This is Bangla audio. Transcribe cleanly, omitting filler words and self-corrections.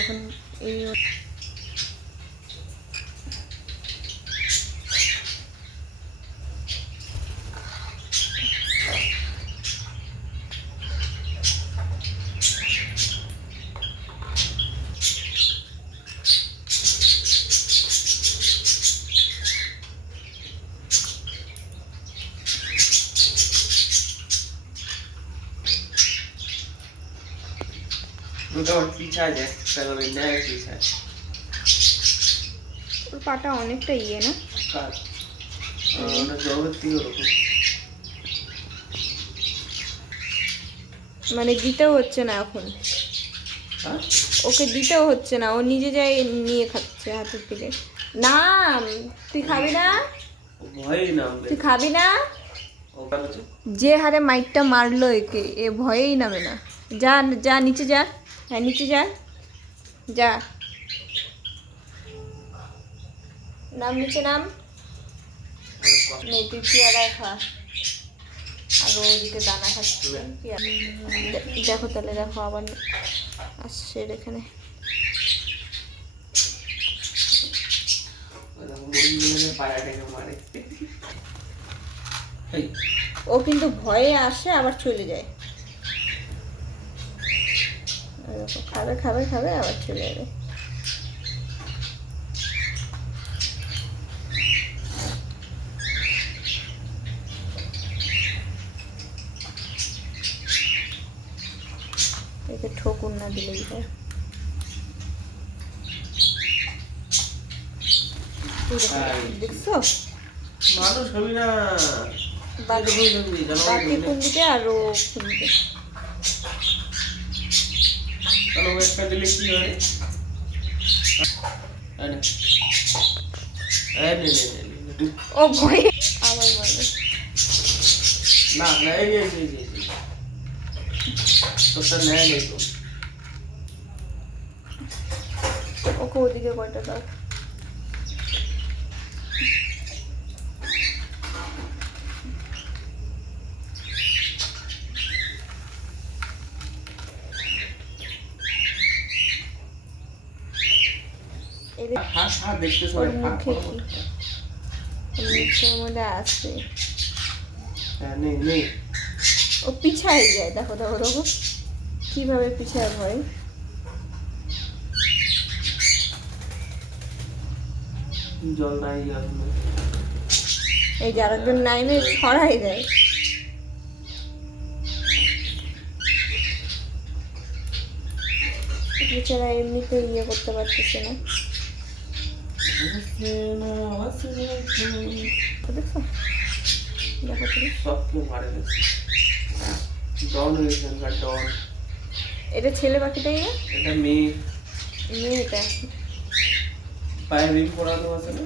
এখন এই ওর পাটা অনেকটা ইয়ে না, মানে দিতেও হচ্ছে না এখন, ওকে দিতেও হচ্ছে না, ও নিজে যাই নিয়ে খাচ্ছে হাতের থেকে। না তুই খাবি না, তুই খাবি না। যে হারে মাইকটা মারলো একে, এ ভয়েই নামে না। যা যা নিচে যা, হ্যাঁ নিচে যা, যা নাম, নিচে নাম। তুই পেয়ারায় খা, আর ওদিকে দানা খাচ্ছে। দেখো তাহলে, দেখো আবার আসছে এখানে। ও কিন্তু ভয়ে আসে আবার চলে যায়, খাবে খাবে খাবে আবার চলে যাবে। একে ঠকুন না দিলেই হয়। দেখছো মানুষ হবি না, বাকি খুন্দিতে আর ও খুন্দিতে। একটা দিলে কি হয়? ও ভয়ে আবার মারবে। না না, এই তোরটা নেয় নেই তো। ওকে ওদিকে কয়টা দাও। ওর মুখে কি মুখের মধ্যে আছে, ও পিছায় যায়। দেখো দেখো দেখো কিভাবে পিছায় ভয়। জল নাই, এই যে আরেকজন নাইমে ছড়াই দেয়। বেচারা এমনিতে ইয়ে করতে পারতেছে না। দেখছো, দেখো তুমি, এটা ছেলে পাখিটাই না, এটা মেয়ে। মেয়েটা পায়ে রিং পরানো আছে না।